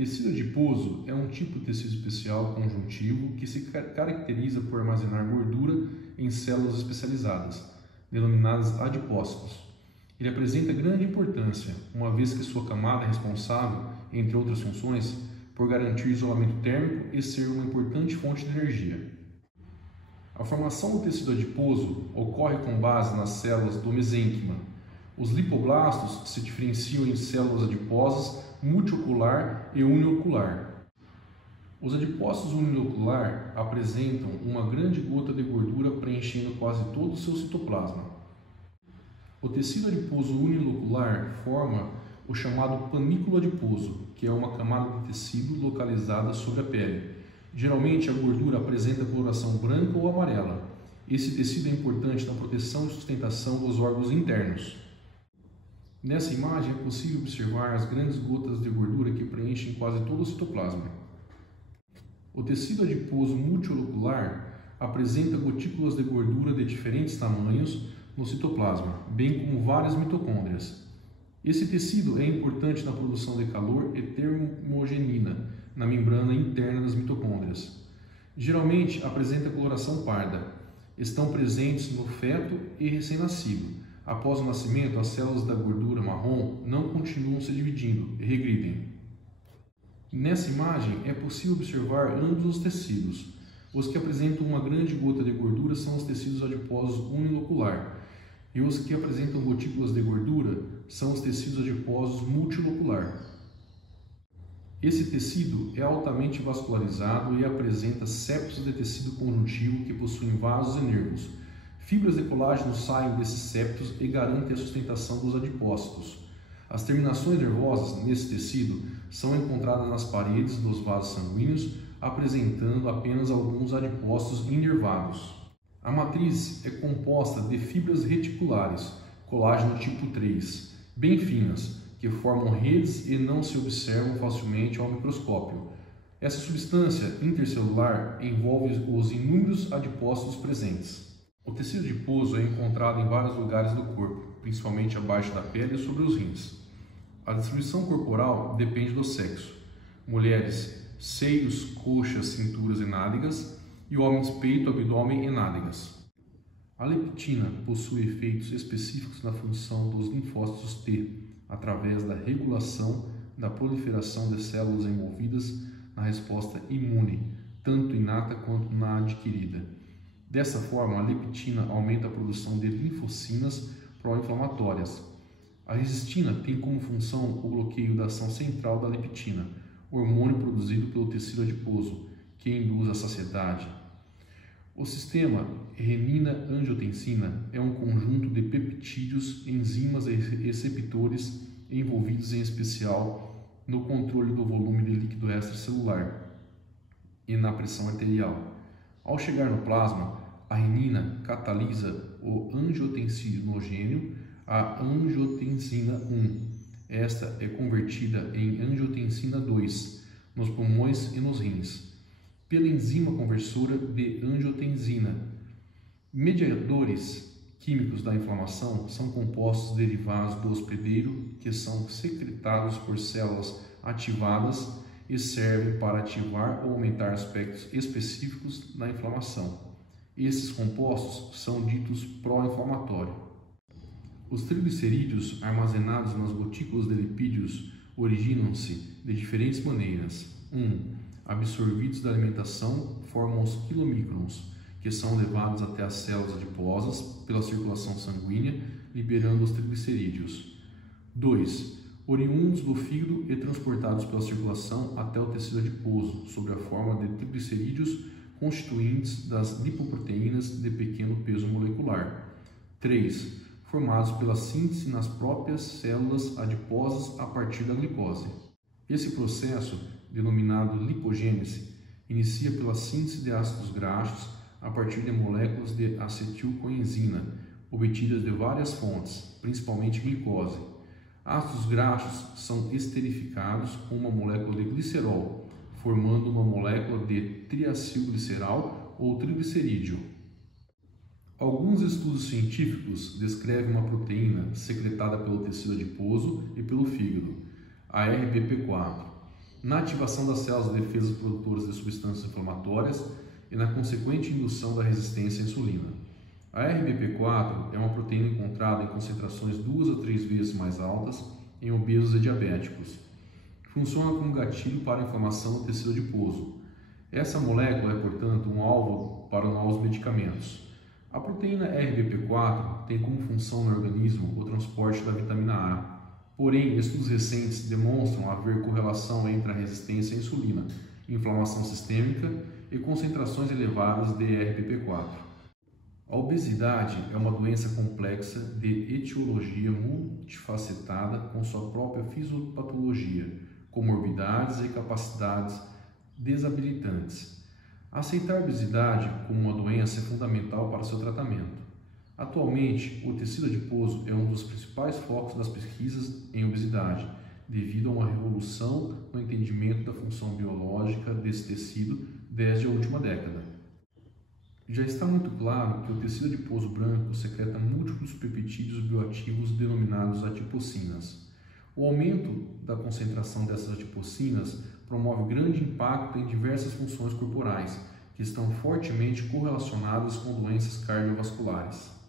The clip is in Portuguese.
Tecido adiposo é um tipo de tecido especial conjuntivo que se caracteriza por armazenar gordura em células especializadas, denominadas adipócitos. Ele apresenta grande importância, uma vez que sua camada é responsável, entre outras funções, por garantir isolamento térmico e ser uma importante fonte de energia. A formação do tecido adiposo ocorre com base nas células do mesênquima. Os lipoblastos se diferenciam em células adiposas multiocular e uniocular. Os adipócitos uniocular apresentam uma grande gota de gordura preenchendo quase todo o seu citoplasma. O tecido adiposo unilocular forma o chamado panículo adiposo, que é uma camada de tecido localizada sobre a pele. Geralmente a gordura apresenta coloração branca ou amarela. Esse tecido é importante na proteção e sustentação dos órgãos internos. Nessa imagem é possível observar as grandes gotas de gordura que preenchem quase todo o citoplasma. O tecido adiposo multilocular apresenta gotículas de gordura de diferentes tamanhos no citoplasma, bem como várias mitocôndrias. Esse tecido é importante na produção de calor e termogenina na membrana interna das mitocôndrias. Geralmente apresenta coloração parda. Estão presentes no feto e recém-nascido. Após o nascimento, as células da gordura marrom não continuam se dividindo e regridem. Nessa imagem é possível observar ambos os tecidos. Os que apresentam uma grande gota de gordura são os tecidos adiposos unilocular, e os que apresentam gotículas de gordura são os tecidos adiposos multilocular. Esse tecido é altamente vascularizado e apresenta septos de tecido conjuntivo que possuem vasos e nervos. Fibras de colágeno saem desses septos e garantem a sustentação dos adipócitos. As terminações nervosas nesse tecido são encontradas nas paredes dos vasos sanguíneos, apresentando apenas alguns adipócitos inervados. A matriz é composta de fibras reticulares, colágeno tipo 3, bem finas, que formam redes e não se observam facilmente ao microscópio. Essa substância intercelular envolve os inúmeros adipócitos presentes. O tecido adiposo é encontrado em vários lugares do corpo, principalmente abaixo da pele e sobre os rins. A distribuição corporal depende do sexo. Mulheres, seios, coxas, cinturas e nádegas, e homens, peito, abdômen e nádegas. A leptina possui efeitos específicos na função dos linfócitos T, através da regulação da proliferação de células envolvidas na resposta imune, tanto inata quanto na adquirida. Dessa forma, a leptina aumenta a produção de linfocinas pró-inflamatórias. A resistina tem como função o bloqueio da ação central da leptina, hormônio produzido pelo tecido adiposo, que induz a saciedade. O sistema renina-angiotensina é um conjunto de peptídeos, enzimas e receptores envolvidos em especial no controle do volume de líquido extracelular e na pressão arterial. Ao chegar no plasma, a renina catalisa o angiotensinogênio, a angiotensina 1. Esta é convertida em angiotensina 2 nos pulmões e nos rins, pela enzima conversora de angiotensina. Mediadores químicos da inflamação são compostos derivados do hospedeiro que são secretados por células ativadas e servem para ativar ou aumentar aspectos específicos da inflamação. Esses compostos são ditos pró-inflamatórios. Os triglicerídeos armazenados nas gotículas de lipídios originam-se de diferentes maneiras. 1. Absorvidos da alimentação, formam os quilomicrons, que são levados até as células adiposas pela circulação sanguínea, liberando os triglicerídeos. 2. Oriundos do fígado e transportados pela circulação até o tecido adiposo, sob a forma de triglicerídeos constituintes das lipoproteínas de pequeno peso molecular. 3. Formados pela síntese nas próprias células adiposas a partir da glicose. Esse processo, denominado lipogênese, inicia pela síntese de ácidos graxos a partir de moléculas de acetilcoenzina, obtidas de várias fontes, principalmente glicose. Ácidos graxos são esterificados com uma molécula de glicerol, formando uma molécula de triacilgliceral ou triglicerídeo. Alguns estudos científicos descrevem uma proteína secretada pelo tecido adiposo e pelo fígado, a RBP4. na ativação das células de defesa produtoras de substâncias inflamatórias e na consequente indução da resistência à insulina. A RBP4 é uma proteína encontrada em concentrações 2 a 3 vezes mais altas em obesos e diabéticos. Funciona como gatilho para a inflamação do tecido adiposo. Essa molécula é, portanto, um alvo para novos medicamentos. A proteína RBP4 tem como função no organismo o transporte da vitamina A. Porém, estudos recentes demonstram haver correlação entre a resistência à insulina, inflamação sistêmica e concentrações elevadas de RBP4. A obesidade é uma doença complexa de etiologia multifacetada com sua própria fisiopatologia, comorbidades e capacidades desabilitantes. Aceitar a obesidade como uma doença é fundamental para seu tratamento. Atualmente, o tecido adiposo é um dos principais focos das pesquisas em obesidade, devido a uma revolução no entendimento da função biológica desse tecido desde a última década. Já está muito claro que o tecido adiposo branco secreta múltiplos peptídeos bioativos denominados adipocinas. O aumento da concentração dessas adipocinas promove grande impacto em diversas funções corporais, que estão fortemente correlacionadas com doenças cardiovasculares.